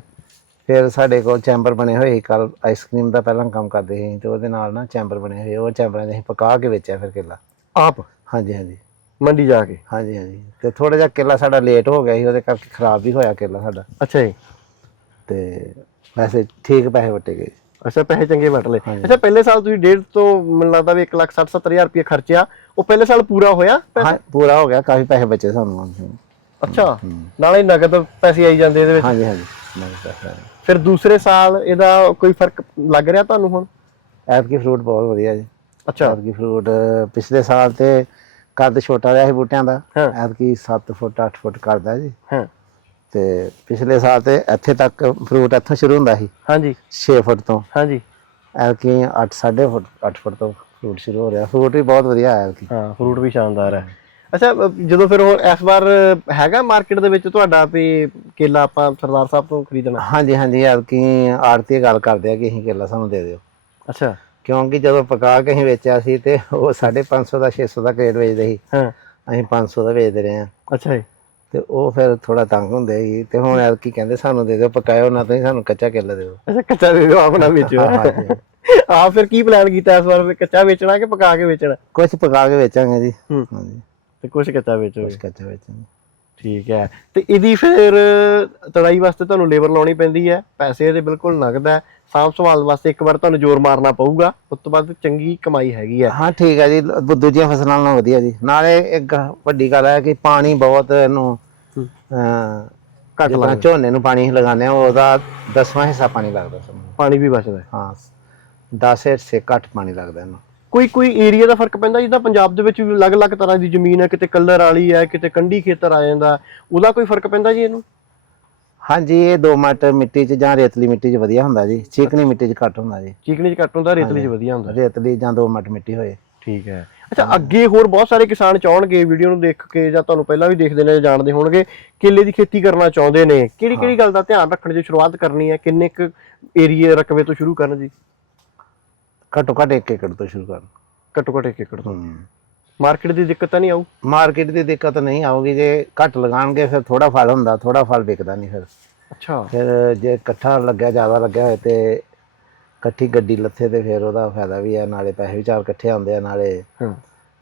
ਫਿਰ ਸਾਡੇ ਕੋਲ ਚੈਂਬਰ ਬਣੇ ਹੋਏ ਸੀ ਕੱਲ ਆਈਸਕ੍ਰੀਮ ਦਾ ਪਹਿਲਾਂ ਕੰਮ ਕਰਦੇ ਸੀ ਤੇ ਉਹਦੇ ਨਾਲ ਨਾ ਚੈਂਬਰ ਬਣੇ ਹੋਏ ਉਹ ਚੈਂਬਰਾਂ ਦੇ ਅਸੀਂ ਪਕਾ ਕੇ ਵੇਚਿਆ ਫਿਰ ਕੇਲਾ। ਆਪ? ਹਾਂਜੀ ਹਾਂਜੀ। ਮੰਡੀ ਜਾ ਕੇ? ਹਾਂਜੀ ਹਾਂਜੀ। ਤੇ ਥੋੜਾ ਜਿਹਾ ਕੇਲਾ ਸਾਡਾ ਲੇਟ ਹੋ ਗਿਆ ਸੀ ਉਹਦੇ ਕਰਕੇ ਖਰਾਬ ਵੀ ਹੋਇਆ ਕੇਲਾ ਸਾਡਾ। ਅੱਛਾ ਜੀ। ਤੇ ਵੈਸੇ ਠੀਕ ਪੈਸੇ ਵਟੇ ਗਏ। ਅੱਛਾ ਪੈਸੇ ਚੰਗੇ ਵਟ ਲਏ। ਅੱਛਾ ਪਹਿਲੇ ਸਾਲ ਤੁਸੀਂ ਡੇਢ ਤੋਂ ਮੈਨੂੰ ਲੱਗਦਾ ਵੀ 1 ਲੱਖ 60 70000 ਰੁਪਏ ਖਰਚਿਆ। ਉਹ ਪਹਿਲੇ ਸਾਲ ਪੂਰਾ ਹੋਇਆ ਹਾਂ ਪੂਰਾ ਹੋ ਗਿਆ ਕਾਫੀ ਪੈਸੇ ਬਚੇ ਸਾਨੂੰ ਅੱਛਾ ਨਾਲੇ ਨਗਦ ਪੈਸੇ ਆਈ ਜਾਂਦੇ ਇਹਦੇ ਵਿੱਚ। ਹਾਂਜੀ ਹਾਂਜੀ ਪੈਸੇ। ਫਿਰ ਦੂਸਰੇ ਸਾਲ ਇਹਦਾ ਕੋਈ ਫ਼ਰਕ ਲੱਗ ਰਿਹਾ ਤੁਹਾਨੂੰ ਹੁਣ? ਐਤਕੀ ਫਰੂਟ ਬਹੁਤ ਵਧੀਆ ਜੀ। ਅੱਛਾ। ਐਤਕੀ ਫਰੂਟ ਪਿਛਲੇ ਸਾਲ ਤੇ ਕੱਦ ਛੋਟਾ ਰਿਹਾ ਸੀ ਬੂਟਿਆਂ ਦਾ। ਐਤਕੀ 7 ਫੁੱਟ 8 ਫੁੱਟ ਕਰਦਾ ਜੀ। ਹਾਂ। ਤੇ ਪਿਛਲੇ ਸਾਲ ਤੇ ਇੱਥੇ ਤੱਕ ਫਰੂਟ ਇੱਥੋਂ ਸ਼ੁਰੂ ਹੁੰਦਾ ਸੀ। ਹਾਂਜੀ। 6 ਫੁੱਟ ਤੋਂ। ਹਾਂਜੀ। ਐਤਕੀ 8 8.5 ਫੁੱਟ 8 ਫੁੱਟ ਤੋਂ ਫਰੂਟ ਸ਼ੁਰੂ ਹੋ ਰਿਹਾ। ਫਰੂਟ ਵੀ ਬਹੁਤ ਵਧੀਆ ਆਇਆ ਐਤਕੀ। ਹਾਂ ਫਰੂਟ ਵੀ ਸ਼ਾਨਦਾਰ ਹੈ। ਅੱਛਾ ਜਦੋਂ ਫਿਰ ਹੁਣ ਇਸ ਵਾਰ ਹੈਗਾ ਮਾਰਕੀਟ ਦੇ ਵਿੱਚ ਤੁਹਾਡਾ ਵੀ ਕੇਲਾ ਆਪਾਂ ਸਰਦਾਰ ਸਾਹਿਬ ਤੋਂ ਖਰੀਦਣਾ? ਹਾਂਜੀ ਹਾਂਜੀ ਐਤਕੀ ਆੜਤੀ ਗੱਲ ਕਰਦੇ ਆ ਕਿ ਅਸੀਂ ਕੇਲਾ ਸਾਨੂੰ ਦੇ ਦਿਓ। ਅੱਛਾ। ਕਿਉਂਕਿ ਜਦੋਂ ਪਕਾ ਕੇ ਅਸੀਂ ਵੇਚਿਆ ਸੀ ਤੇ ਉਹ 550 ਦਾ 600 ਦਾ ਕ੍ਰੇਟ ਵੇਚਦੇ ਸੀ। ਹਾਂ। ਅਸੀਂ 500 ਦਾ ਵੇਚਦੇ ਰਹੇ ਹਾਂ। ਅੱਛਾ ਜੀ। ਤੇ ਉਹ ਫਿਰ ਥੋੜਾ ਤੰਗ ਹੁੰਦੇ ਸੀ ਤੇ ਹੁਣ ਐਤਕੀ ਕਹਿੰਦੇ ਸਾਨੂੰ ਦੇ ਦਿਓ ਪਕਾਇਓ ਨਾ ਤੁਸੀਂ ਸਾਨੂੰ ਕੱਚਾ ਕੇਲਾ ਦਿਓ। ਅੱਛਾ ਕੱਚਾ ਦੇ ਦਿਓ ਆਪਣਾ ਵੇਚੋ। [laughs] ਆ ਫਿਰ ਕੀ ਪਲਾਨ ਕੀਤਾ ਇਸ ਵਾਰ? ਵੀ ਕੱਚਾ ਵੇਚਣਾ ਕਿ ਪਕਾ ਕੇ ਵੇਚਣਾ? ਕੁਝ ਪਕਾ ਕੇ ਵੇਚਾਂਗੇ ਜੀ। ਹਾਂਜੀ ਤੇ ਕੁਝ ਕੱਚਾ ਵੇਚੋਗੇ? ਕੁਝ ਕੱਚਾ ਵੇਚਾਂਗੇ। ਠੀਕ ਹੈ। ਤੇ ਇਹਦੀ ਫਿਰ ਤੜਾਈ ਵਾਸਤੇ ਤੁਹਾਨੂੰ ਲੇਬਰ ਲਾਉਣੀ ਪੈਂਦੀ ਹੈ। ਪੈਸੇ ਇਹਦੇ ਬਿਲਕੁਲ ਨਗਦ ਹੈ। ਸਾਂਭ ਸੰਭਾਲ ਵਾਸਤੇ ਇੱਕ ਵਾਰ ਤੁਹਾਨੂੰ ਜ਼ੋਰ ਮਾਰਨਾ ਪਊਗਾ। ਉਸ ਤੋਂ ਬਾਅਦ ਚੰਗੀ ਕਮਾਈ ਹੈਗੀ ਹੈ। ਹਾਂ ਠੀਕ ਹੈ ਜੀ। ਦੂਜੀਆਂ ਫਸਲਾਂ ਨਾਲੋਂ ਵਧੀਆ ਜੀ। ਨਾਲੇ ਇੱਕ ਵੱਡੀ ਗੱਲ ਹੈ ਕਿ ਪਾਣੀ ਬਹੁਤ ਇਹਨੂੰ ਘੱਟ ਝੋਨੇ ਨੂੰ ਪਾਣੀ ਲਗਾਉਂਦੇ ਆ ਉਹਦਾ ਦਸਵਾਂ ਹਿੱਸਾ ਪਾਣੀ ਲੱਗਦਾ ਪਾਣੀ ਵੀ ਬਚਦਾ ਹੈ। ਹਾਂ। 10 ਹਿੱਸੇ ਘੱਟ ਪਾਣੀ ਲੱਗਦਾ ਇਹਨੂੰ। ਕੋਈ ਕੋਈ ਏਰੀਆ ਦਾ ਫ਼ਰਕ ਪੈਂਦਾ ਜਿੱਦਾਂ ਪੰਜਾਬ ਦੇ ਵਿੱਚ ਵੀ ਅਲੱਗ-ਅਲੱਗ ਤਰ੍ਹਾਂ ਦੀ ਜ਼ਮੀਨ ਹੈ ਕਿਤੇ ਕਲਰ ਵਾਲੀ ਹੈ ਕਿਤੇ ਕੰਢੀ ਖੇਤਰ ਆ ਜਾਂਦਾ ਉਹਦਾ ਕੋਈ ਫ਼ਰਕ ਪੈਂਦਾ ਜੀ ਇਹਨੂੰ? ਹਾਂਜੀ ਇਹ ਦੋਮਟ ਮਿੱਟੀ 'ਚ ਜਾਂ ਰੇਤਲੀ ਮਿੱਟੀ 'ਚ ਵਧੀਆ ਹੁੰਦਾ ਜੀ ਚੀਕਣੀ ਮਿੱਟੀ 'ਚ ਘੱਟ ਹੁੰਦਾ ਜੀ। ਚੀਕਣੀ ਚ ਘੱਟ ਹੁੰਦਾ ਰੇਤਲੀ ਚ ਵਧੀਆ ਹੁੰਦਾ। ਰੇਤਲੀ ਜਾਂ ਦੋਮਟ ਮਿੱਟੀ ਹੋਏ। ਠੀਕ ਹੈ। ਅੱਛਾ ਅੱਗੇ ਹੋਰ ਬਹੁਤ ਸਾਰੇ ਕਿਸਾਨ ਚਾਹਣਗੇ ਵੀਡੀਓ ਨੂੰ ਦੇਖ ਕੇ ਜਾਂ ਤੁਹਾਨੂੰ ਪਹਿਲਾਂ ਵੀ ਦੇਖਦੇ ਨੇ ਜਾਂ ਜਾਣਦੇ ਹੋਣਗੇ ਕੇਲੇ ਦੀ ਖੇਤੀ ਕਰਨਾ ਚਾਹੁੰਦੇ ਨੇ। ਕਿਹੜੀ ਕਿਹੜੀ ਗੱਲ ਦਾ ਧਿਆਨ ਰੱਖਣ ਦੀ ਸ਼ੁਰੂਆਤ ਕਰਨੀ ਹੈ? ਕਿੰਨੇ ਕੁ ਏਰੀਏ ਰਕਬੇ ਤੋਂ ਸ਼ੁਰੂ ਕਰਨ ਜੀ ਘੱਟੋ ਘੱਟ 1 ਏਕੜ ਤੋਂ ਸ਼ੁਰੂ ਕਰਨ। ਘੱਟੋ ਘੱਟ ਇੱਕ ਏਕੜ ਤੋਂ। ਮਾਰਕੀਟ ਦੀ ਦਿੱਕਤ ਤਾਂ ਨਹੀਂ ਆਊ? ਮਾਰਕੀਟ ਦੀ ਦਿੱਕਤ ਨਹੀਂ ਆਊਗੀ। ਜੇ ਘੱਟ ਲਗਾਣਗੇ ਫਿਰ ਥੋੜਾ ਫਲ ਹੁੰਦਾ ਥੋੜਾ ਫਲ ਵਿਕਦਾ ਨਹੀਂ ਫਿਰ। ਅੱਛਾ। ਫਿਰ ਜੇ ਇਕੱਠਾ ਲੱਗਿਆ ਜ਼ਿਆਦਾ ਲੱਗਿਆ ਹੋਏ ਤੇ ਇਕੱਠੀ ਗੱਡੀ ਲੱਥੇ ਤੇ ਫਿਰ ਉਹਦਾ ਫਾਇਦਾ ਵੀ ਹੈ। ਨਾਲੇ ਪੈਸੇ ਵੀ ਚਾਰ ਇਕੱਠੇ ਆਉਂਦੇ ਆ ਨਾਲੇ ਹਾਂ।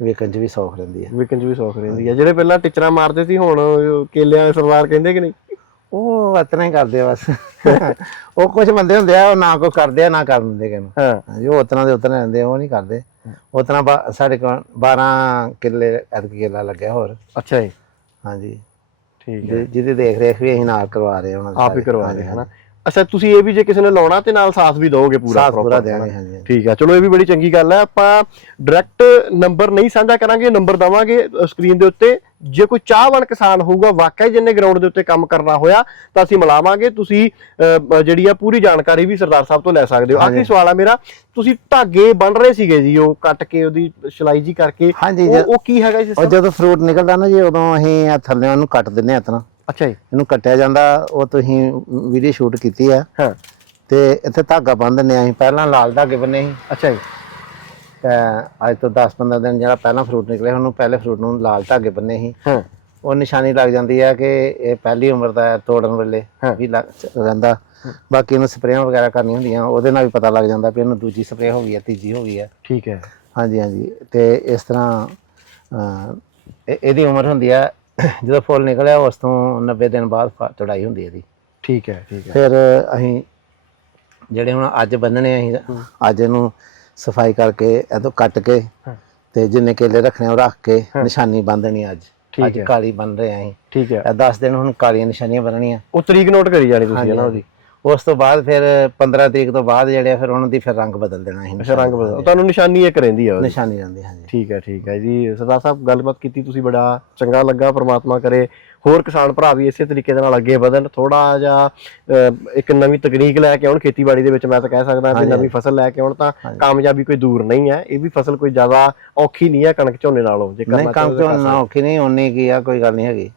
ਵਿਕਣ 'ਚ ਵੀ ਸੌਖ ਰਹਿੰਦੀ ਹੈ। ਵਿਕਨ ਚ ਵੀ ਸੌਖ ਰਹਿੰਦੀ ਹੈ। ਜਿਹੜੇ ਪਹਿਲਾਂ ਟਿਚਰਾਂ ਮਾਰਦੇ ਸੀ ਹੁਣ ਉਹ ਕੇਲਿਆਂ ਦੇ ਸਰਦਾਰ ਕਹਿੰਦੇ ਕਿ ਨਹੀਂ? ਉਹ ਇਤਨਾ ਹੀ ਕਰਦੇ ਆ ਬਸ। ਉਹ ਕੁਝ ਬੰਦੇ ਹੁੰਦੇ ਆ ਉਹ ਨਾ ਕੋ ਕਰਦੇ ਆ ਨਾ ਕਰ ਦਿੰਦੇ ਕਿਨੂੰ ਹਾਂ। ਹਾਂਜੀ ਉਹ ਉਤਨਾ ਦੇ ਉਤਨਾ ਰਹਿੰਦੇ ਆ, ਉਹ ਨਹੀਂ ਕਰਦੇ। ਉਤਨਾ ਬਾ- ਸਾਡੇ ਕੋਲ 12 ਕਿੱਲੇ ਐਤਕੀ ਕਿੱਲਾ ਲੱਗਿਆ ਹੋਰ। ਅੱਛਾ ਜੀ। ਹਾਂਜੀ। ਠੀਕ ਹੈ। ਜਿਹਦੀ ਦੇਖ ਰੇਖ ਵੀ ਅਸੀਂ ਨਾਲ ਕਰਵਾ ਰਹੇ ਹਾਂ ਉਹਨਾਂ ਦੇ ਆਪ ਹੀ ਸਾਰੇ। ਕਰਵਾ ਹਾਂਜੀ, ਰਹੇ ਹਨਾ? ਅੱਛਾ ਤੁਸੀਂ ਇਹ ਵੀ ਜੇ ਕਿਸੇ ਨੇ ਲਾਉਣਾ ਤੇ ਨਾਲ ਸਾਥ ਵੀ ਦੋਗੇ ਪੂਰਾ ਸਾਥ ਪੂਰਾ ਦੇਵਾਂਗੇ? ਹਾਂਜੀ। ਠੀਕ ਹੈ ਚਲੋ ਇਹ ਵੀ ਬੜੀ ਚੰਗੀ ਗੱਲ ਹੈ ਆਪਾਂ ਡਾਇਰੈਕਟ ਨੰਬਰ ਨਹੀਂ ਸਾਂਝਾ ਕਰਾਂਗੇ ਨੰਬਰ ਦਵਾਂਗੇ ਸਕਰੀਨ ਦੇ ਉੱਤੇ। ਜੇ ਕੋਈ ਚਾਹਵਾਨ ਕਿਸਾਨ ਹੋਊਗਾ ਵਾਕਈ ਜਿੰਨੇ ਗਰਾਊਂਡ ਦੇ ਉੱਤੇ ਕੰਮ ਕਰਨਾ ਹੋਇਆ ਤਾਂ ਅਸੀਂ ਮਿਲਾਵਾਂਗੇ। ਤੁਸੀਂ ਜਿਹੜੀ ਆ ਪੂਰੀ ਜਾਣਕਾਰੀ ਵੀ ਸਰਦਾਰ ਸਾਹਿਬ ਤੋਂ ਲੈ ਸਕਦੇ ਹੋ। ਆਖਰੀ ਸਵਾਲ ਆ ਮੇਰਾ ਤੁਸੀਂ ਧਾਗੇ ਬਣ ਰਹੇ ਸੀਗੇ ਜੀ ਉਹ ਕੱਟ ਕੇ ਉਹਦੀ ਸਿਲਾਈ ਜੀ ਕਰਕੇ। ਉਹ ਕੀ ਹੈਗਾ ਜੀ ਜਦੋਂ ਫਰੂਟ ਨਿਕਲਦਾ ਨਾ ਜੀ ਉਦੋਂ ਅਸੀਂ ਇਹ ਥੱਲੇ ਉਹਨੂੰ ਕੱਟ ਦਿੰਨੇ ਆ ਇਤਨਾ ਅੱਛਾ ਜੀ। ਇਹਨੂੰ ਕੱਟਿਆ ਜਾਂਦਾ ਉਹ ਤੁਸੀਂ ਵੀਡੀਓ ਸ਼ੂਟ ਕੀਤੀ ਆ। ਹਾਂ। ਤੇ ਇੱਥੇ ਧਾਗਾ ਬੰਨ ਦਿੰਦੇ ਹਾਂ ਅਸੀਂ ਪਹਿਲਾਂ ਲਾਲ ਧਾਗੇ ਬੰਨੇ ਸੀ। ਅੱਛਾ ਜੀ। ਤੇ ਅੱਜ ਤੋਂ 10-15 ਦਿਨ ਜਿਹੜਾ ਪਹਿਲਾਂ ਫਰੂਟ ਨਿਕਲਿਆ ਉਹਨੂੰ ਪਹਿਲੇ ਫਰੂਟ ਨੂੰ ਲਾਲ ਧਾਗੇ ਬੰਨੇ ਸੀ। ਹਾਂ। ਉਹ ਨਿਸ਼ਾਨੀ ਲੱਗ ਜਾਂਦੀ ਹੈ ਕਿ ਇਹ ਪਹਿਲੀ ਉਮਰ ਦਾ ਹੈ ਤੋੜਨ ਵੇਲੇ ਹਾਂ। ਵੀ ਰਹਿੰਦਾ। ਬਾਕੀ ਇਹਨੂੰ ਸਪਰੇਆਂ ਵਗੈਰਾ ਕਰਨੀਆਂ ਹੁੰਦੀਆਂ ਉਹਦੇ ਨਾਲ ਵੀ ਪਤਾ ਲੱਗ ਜਾਂਦਾ ਵੀ ਇਹਨੂੰ ਦੂਜੀ ਸਪਰੇਅ ਹੋ ਗਈ ਹੈ ਤੀਜੀ ਹੋ ਗਈ ਹੈ ਠੀਕ ਹੈ। ਹਾਂਜੀ ਹਾਂਜੀ। ਤੇ ਇਸ ਤਰ੍ਹਾਂ ਇਹਦੀ ਉਮਰ ਹੁੰਦੀ ਹੈ [coughs] ਜਦੋਂ ਫੁੱਲ ਨਿਕਲਿਆ ਉਸ ਤੋਂ 90 ਦਿਨ ਬਾਅਦ ਚੜਾਈ ਹੁੰਦੀ ਹੈ ਇਹਦੀ। ਠੀਕ ਹੈ ਠੀਕ ਹੈ। ਫਿਰ ਅਸੀਂ ਜਿਹੜੇ ਹੁਣ ਅੱਜ ਬੰਨਣੇ ਆ ਅਸੀਂ ਅੱਜ ਇਹਨੂੰ ਸਫ਼ਾਈ ਕਰਕੇ ਇਹਦੋਂ ਕੱਟ ਕੇ। ਤੇ ਜਿੰਨੇ ਕੇਲੇ ਰੱਖਣੇ ਉਹ ਰੱਖ ਕੇ ਨਿਸ਼ਾਨੀ ਬੰਨਣੀ ਅੱਜ। ਅੱਜ। ਕਾਲੀ ਬੰਨ ਰਹੇ ਆ ਅਸੀਂ। ਠੀਕ ਹੈ। ਇਹ 10 ਦਿਨ ਹੁਣ ਕਾਲੀਆਂ ਨਿਸ਼ਾਨੀਆਂ ਬੰਨਣੀਆਂ ਉਹ ਤਰੀਕ ਨੋਟ ਕਰੀ ਜਾਣੀ ਤੁਸੀਂ ਹਾਂਜੀ, ਹੈ ਨਾ ਉਹਦੀ ਉਸ ਤੋਂ ਬਾਅਦ ਫਿਰ 15 ਤਰੀਕ ਤੋਂ ਬਾਅਦ ਜਿਹੜੇ ਆ ਫਿਰ ਉਹਨਾਂ ਦੀ ਫਿਰ ਰੰਗ ਬਦਲ ਦੇਣਾ ਅੱਛਾ ਰੰਗ ਬਦਲ ਤੁਹਾਨੂੰ ਨਿਸ਼ਾਨੀ ਇੱਕ ਰਹਿੰਦੀ ਆ ਨਿਸ਼ਾਨੀ ਰਹਿੰਦੀ ਹਾਂਜੀ। ਠੀਕ ਹੈ ਠੀਕ ਹੈ ਜੀ। ਸਰਦਾਰ ਸਾਹਿਬ ਗੱਲਬਾਤ ਕੀਤੀ ਤੁਸੀਂ ਬੜਾ ਚੰਗਾ ਲੱਗਾ ਪ੍ਰਮਾਤਮਾ ਕਰੇ। ਹੋਰ ਕਿਸਾਨ ਭਰਾ ਵੀ ਇਸੇ ਤਰੀਕੇ ਦੇ ਨਾਲ ਅੱਗੇ ਵਧਣ ਥੋੜਾ ਜਿਹਾ ਇੱਕ ਨਵੀਂ ਤਕਨੀਕ ਲੈ ਕੇ ਆਉਣ ਖੇਤੀਬਾੜੀ ਦੇ ਵਿੱਚ ਮੈਂ ਤਾਂ ਕਹਿ ਸਕਦਾ ਕਿ ਨਵੀਂ ਫਸਲ ਲੈ ਕੇ ਆਉਣ ਤਾਂ ਕਾਮਯਾਬੀ ਕੋਈ ਦੂਰ ਨਹੀਂ ਹੈ ਇਹ ਵੀ ਫਸਲ ਕੋਈ ਜ਼ਿਆਦਾ ਔਖੀ ਨਹੀਂ ਹੈ ਕਣਕ ਝੋਨੇ ਨਾਲੋਂ ਜੇ ਨਹੀਂ ਕਰਨਾ ਕੰਮ ਚਾਹੋ ਤੋਂ ਨਾ ਔਖੀ ਨਹੀਂ ਉਨੀ ਕੀ ਆ ਕੋਈ ਗੱਲ ਨਹੀਂ ਹੈਗੀ।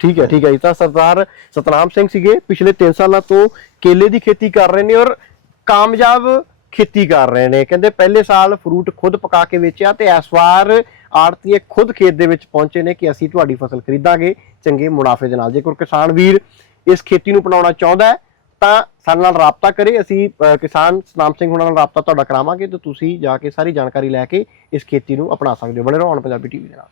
ਠੀਕ ਹੈ ਠੀਕ ਹੈ ਜੀ ਤਾਂ ਸਰਦਾਰ ਸਤਨਾਮ ਸਿੰਘ ਸੀਗੇ ਪਿਛਲੇ 3 ਸਾਲਾਂ ਤੋਂ ਕੇਲੇ ਦੀ ਖੇਤੀ ਕਰ ਰਹੇ ਨੇ ਔਰ ਕਾਮਯਾਬ ਖੇਤੀ ਕਰ ਰਹੇ ਨੇ। ਕਹਿੰਦੇ ਪਹਿਲੇ ਸਾਲ ਫਰੂਟ ਖੁਦ ਪਕਾ ਕੇ ਵੇਚਿਆ ਤੇ ਇਸ ਵਾਰ ਆੜਤੀਏ ਖੁਦ ਖੇਤ ਦੇ ਵਿੱਚ ਪਹੁੰਚੇ ਨੇ ਕਿ ਅਸੀਂ ਤੁਹਾਡੀ ਫਸਲ ਖਰੀਦਾਂਗੇ, ਚੰਗੇ ਮੁਨਾਫੇ ਦੇ ਨਾਲ। ਜੇਕਰ ਕਿਸਾਨ ਵੀਰ ਇਸ ਖੇਤੀ ਨੂੰ ਅਪਣਾਉਣਾ ਚਾਹੁੰਦਾ ਹੈ, ਤਾਂ ਸਾਡੇ ਨਾਲ ਰਾਬਤਾ ਕਰੇ। ਅਸੀਂ ਕਿਸਾਨ ਸਤਨਾਮ ਸਿੰਘ ਹੁਣਾਂ ਨਾਲ ਰਾਬਤਾ ਤੁਹਾਡਾ ਕਰਾਵਾਂਗੇ ਤੇ ਤੁਸੀਂ ਜਾ ਕੇ ਸਾਰੀ ਜਾਣਕਾਰੀ ਲੈ ਕੇ ਇਸ ਖੇਤੀ ਨੂੰ ਅਪਣਾ ਸਕਦੇ ਹੋ। ਬਣੇ ਰਹੋ ਹੁਣ ਪੰਜਾਬੀ ਟੀਵੀ ਦੇ ਨਾਲ।